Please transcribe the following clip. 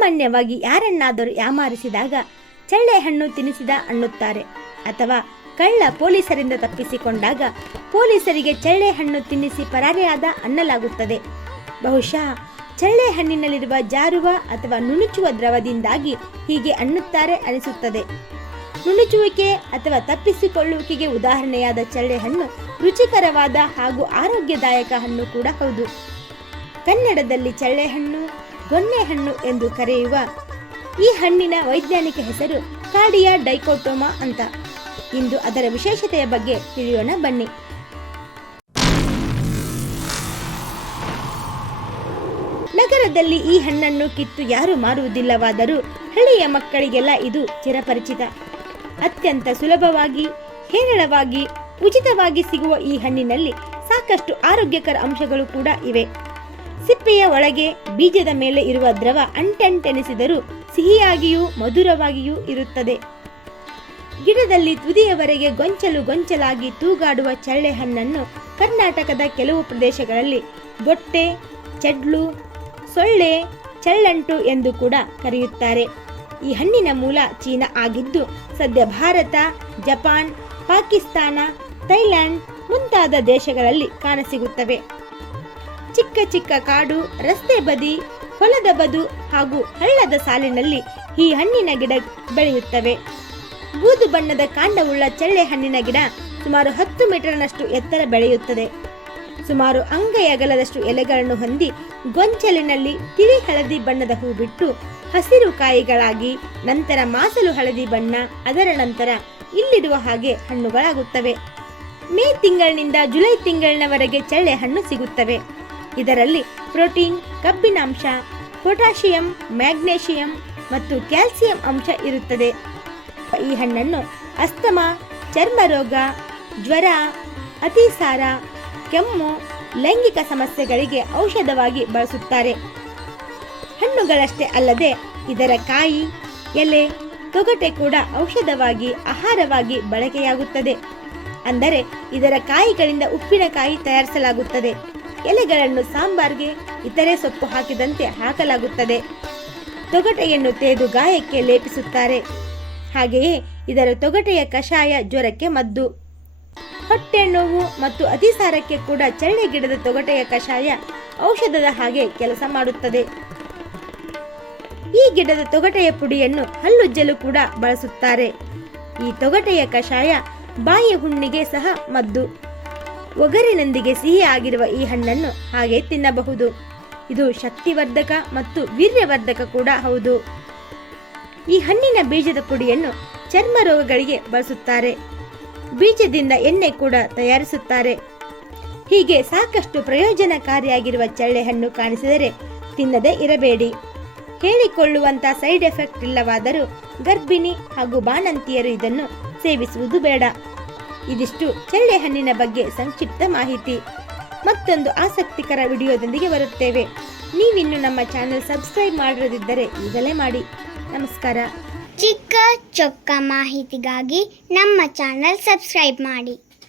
ಸಾಮಾನ್ಯವಾಗಿ ಯಾರನ್ನಾದರೂ ಯಾಮಾರಿಸಿದಾಗ ಚಳ್ಳೆ ಹಣ್ಣು ತಿನ್ನಿಸಿದ ಅನ್ನುತ್ತಾರೆ. ಅಥವಾ ಕಳ್ಳ ಪೊಲೀಸರಿಂದ ತಪ್ಪಿಸಿಕೊಂಡಾಗ ಪೊಲೀಸರಿಗೆ ಚಳ್ಳೆ ಹಣ್ಣು ತಿನ್ನಿಸಿ ಪರಾರಿಯಾದ ಅನ್ನಲಾಗುತ್ತದೆ. ಬಹುಶಃ ಚಳ್ಳೆ ಹಣ್ಣಿನಲ್ಲಿರುವ ಜಾರುವ ಅಥವಾ ನುಣುಚುವ ದ್ರವದಿಂದಾಗಿ ಹೀಗೆ ಅನ್ನುತ್ತಾರೆ ಅನಿಸುತ್ತದೆ. ನುಣುಚುವಿಕೆ ಅಥವಾ ತಪ್ಪಿಸಿಕೊಳ್ಳುವಿಕೆಗೆ ಉದಾಹರಣೆಯಾದ ಚಳ್ಳೆ ಹಣ್ಣು ರುಚಿಕರವಾದ ಹಾಗೂ ಆರೋಗ್ಯದಾಯಕ ಹಣ್ಣು ಕೂಡ ಹೌದು. ಕನ್ನಡದಲ್ಲಿ ಚಳ್ಳೆ ಹಣ್ಣು ಗೊನ್ನೆ ಹಣ್ಣು ಎಂದು ಕರೆಯುವ ಈ ಹಣ್ಣಿನ ವೈಜ್ಞಾನಿಕ ಹೆಸರು ಕಾರ್ಡಿಯಾ ಡೈಕೋಟೋಮಾ ಅಂತ. ಇಂದು ಅದರ ವಿಶೇಷತೆಯ ಬಗ್ಗೆ ತಿಳಿಯೋಣ, ಬನ್ನಿ. ನಗರದಲ್ಲಿ ಈ ಹಣ್ಣನ್ನು ಕಿತ್ತು ಯಾರು ಮಾರುವುದಿಲ್ಲವಾದರೂ ಹಳೆಯ ಮಕ್ಕಳಿಗೆಲ್ಲ ಇದು ಚಿರಪರಿಚಿತ. ಅತ್ಯಂತ ಸುಲಭವಾಗಿ, ಹೇರಳವಾಗಿ, ಉಚಿತವಾಗಿ ಸಿಗುವ ಈ ಹಣ್ಣಿನಲ್ಲಿ ಸಾಕಷ್ಟು ಆರೋಗ್ಯಕರ ಅಂಶಗಳು ಕೂಡ ಇವೆ. ಸಿಪ್ಪೆಯ ಒಳಗೆ ಬೀಜದ ಮೇಲೆ ಇರುವ ದ್ರವ ಅಂಟಂಟೆನಿಸಿದರೂ ಸಿಹಿಯಾಗಿಯೂ ಮಧುರವಾಗಿಯೂ ಇರುತ್ತದೆ. ಗಿಡದಲ್ಲಿ ತುದಿಯವರೆಗೆ ಗೊಂಚಲು ಗೊಂಚಲಾಗಿ ತೂಗಾಡುವ ಚಳ್ಳೆ ಹಣ್ಣನ್ನು ಕರ್ನಾಟಕದ ಕೆಲವು ಪ್ರದೇಶಗಳಲ್ಲಿ ಬೊಟ್ಟೆ, ಚಡ್ಲು, ಸೊಳ್ಳೆ, ಚಳ್ಳಂಟು ಎಂದು ಕೂಡ ಕರೆಯುತ್ತಾರೆ. ಈ ಹಣ್ಣಿನ ಮೂಲ ಚೀನಾ ಆಗಿದ್ದು ಸದ್ಯ ಭಾರತ, ಜಪಾನ್, ಪಾಕಿಸ್ತಾನ, ಥೈಲ್ಯಾಂಡ್ ಮುಂತಾದ ದೇಶಗಳಲ್ಲಿ ಕಾಣಸಿಗುತ್ತವೆ. ಚಿಕ್ಕ ಚಿಕ್ಕ ಕಾಡು, ರಸ್ತೆ ಬದಿ, ಹೊಲದ ಬದು ಹಾಗೂ ಹಳ್ಳದ ಸಾಲಿನಲ್ಲಿ ಈ ಹಣ್ಣಿನ ಗಿಡ ಬೆಳೆಯುತ್ತವೆ. ಬೂದು ಬಣ್ಣದ ಕಾಂಡವುಳ್ಳ ಚಳ್ಳೆ ಹಣ್ಣಿನ ಗಿಡ ಸುಮಾರು ಹತ್ತು ಮೀಟರ್ನಷ್ಟು ಎತ್ತರ ಬೆಳೆಯುತ್ತದೆ. ಸುಮಾರು ಅಂಗೈ ಅಗಲದಷ್ಟು ಎಲೆಗಳನ್ನು ಹೊಂದಿ ಗೊಂಚಲಿನಲ್ಲಿ ತಿಳಿ ಹಳದಿ ಬಣ್ಣದ ಹೂ ಬಿಟ್ಟು ಹಸಿರು ಕಾಯಿಗಳಾಗಿ ನಂತರ ಮಾಸಲು ಹಳದಿ ಬಣ್ಣ ಅದರ ನಂತರ ಇಲ್ಲಿರುವ ಹಾಗೆ ಹಣ್ಣುಗಳಾಗುತ್ತವೆ. ಮೇ ತಿಂಗಳಿನಿಂದ ಜುಲೈ ತಿಂಗಳಿನವರೆಗೆ ಚಳ್ಳೆ ಹಣ್ಣು ಸಿಗುತ್ತವೆ. ಇದರಲ್ಲಿ ಪ್ರೋಟೀನ್ ಕಬ್ಬಿನಾಂಶ ಪೊಟ್ಯಾಷಿಯಂ, ಮ್ಯಾಗ್ನೇಷಿಯಂ ಮತ್ತು ಕ್ಯಾಲ್ಸಿಯಂ ಅಂಶ ಇರುತ್ತದೆ. ಈ ಹಣ್ಣನ್ನು ಅಸ್ತಮಾ ಚರ್ಮ ರೋಗ ಜ್ವರ, ಅತಿಸಾರ, ಕೆಮ್ಮು, ಲೈಂಗಿಕ ಸಮಸ್ಯೆಗಳಿಗೆ ಔಷಧವಾಗಿ ಬಳಸುತ್ತಾರೆ. ಹಣ್ಣುಗಳಷ್ಟೇ ಅಲ್ಲದೆ ಇದರ ಕಾಯಿ, ಎಲೆ, ತೊಗಟೆ ಕೂಡ ಔಷಧವಾಗಿ, ಆಹಾರವಾಗಿ ಬಳಕೆಯಾಗುತ್ತದೆ. ಅಂದರೆ ಇದರ ಕಾಯಿಗಳಿಂದ ಉಪ್ಪಿನಕಾಯಿ ತಯಾರಿಸಲಾಗುತ್ತದೆ. ಎಲೆಗಳನ್ನು ಸಾಂಬಾರ್ಗೆ ಇತರೆ ಸೊಪ್ಪು ಹಾಕಿದಂತೆ ಹಾಕಲಾಗುತ್ತದೆ. ತೊಗಟೆಯನ್ನು ತೆಗೆದು ಗಾಯಕ್ಕೆ ಲೇಪಿಸುತ್ತಾರೆ. ಹಾಗೆಯೇ ಇದರ ತೊಗಟೆಯ ಕಷಾಯ ಜ್ವರಕ್ಕೆ ಮದ್ದು. ಹೊಟ್ಟೆ ನೋವು ಮತ್ತು ಅತಿಸಾರಕ್ಕೆ ಕೂಡ ಚಳ್ಳೆ ಗಿಡದ ತೊಗಟೆಯ ಕಷಾಯ ಔಷಧದ ಹಾಗೆ ಕೆಲಸ ಮಾಡುತ್ತದೆ. ಈ ಗಿಡದ ತೊಗಟೆಯ ಪುಡಿಯನ್ನು ಹಲ್ಲುಜ್ಜಲು ಕೂಡ ಬಳಸುತ್ತಾರೆ. ಈ ತೊಗಟೆಯ ಕಷಾಯ ಬಾಯಿ ಹುಣ್ಣಿಗೆ ಸಹ ಮದ್ದು. ಒಗರಿನೊಂದಿಗೆ ಸಿಹಿ ಆಗಿರುವ ಈ ಹಣ್ಣನ್ನು ಹಾಗೆ ತಿನ್ನಬಹುದು. ಇದು ಶಕ್ತಿವರ್ಧಕ ಮತ್ತು ವೀರ್ಯವರ್ಧಕ ಕೂಡ ಹೌದು. ಈ ಹಣ್ಣಿನ ಬೀಜದ ಪುಡಿಯನ್ನು ಚರ್ಮ ರೋಗಗಳಿಗೆ ಬಳಸುತ್ತಾರೆ. ಬೀಜದಿಂದ ಎಣ್ಣೆ ಕೂಡ ತಯಾರಿಸುತ್ತಾರೆ. ಹೀಗೆ ಸಾಕಷ್ಟು ಪ್ರಯೋಜನಕಾರಿಯಾಗಿರುವ ಚಳ್ಳೆ ಹಣ್ಣು ಕಾಣಿಸಿದರೆ ತಿನ್ನದೇ ಇರಬೇಡಿ. ಹೇಳಿಕೊಳ್ಳುವಂತ ಸೈಡ್ ಎಫೆಕ್ಟ್ ಇಲ್ಲವಾದರೂ ಗರ್ಭಿಣಿ ಹಾಗೂ ಬಾಣಂತಿಯರು ಇದನ್ನು ಸೇವಿಸುವುದು ಬೇಡ. ಇದಿಷ್ಟು ಚಳ್ಳೆ ಹಣ್ಣಿನ ಬಗ್ಗೆ ಸಂಕ್ಷಿಪ್ತ ಮಾಹಿತಿ. ಮತ್ತೊಂದು ಆಸಕ್ತಿಕರ ವಿಡಿಯೋದೊಂದಿಗೆ ಬರುತ್ತೇವೆ. ನೀವಿನ್ನು ನಮ್ಮ ಚಾನೆಲ್ ಸಬ್ಸ್ಕ್ರೈಬ್ ಮಾಡಿರದಿದ್ದರೆ ಈಗಲೇ ಮಾಡಿ. ನಮಸ್ಕಾರ. ಚಿಕ್ಕ ಚೊಕ್ಕ ಮಾಹಿತಿಗಾಗಿ ನಮ್ಮ ಚಾನಲ್ ಸಬ್ಸ್ಕ್ರೈಬ್ ಮಾಡಿ.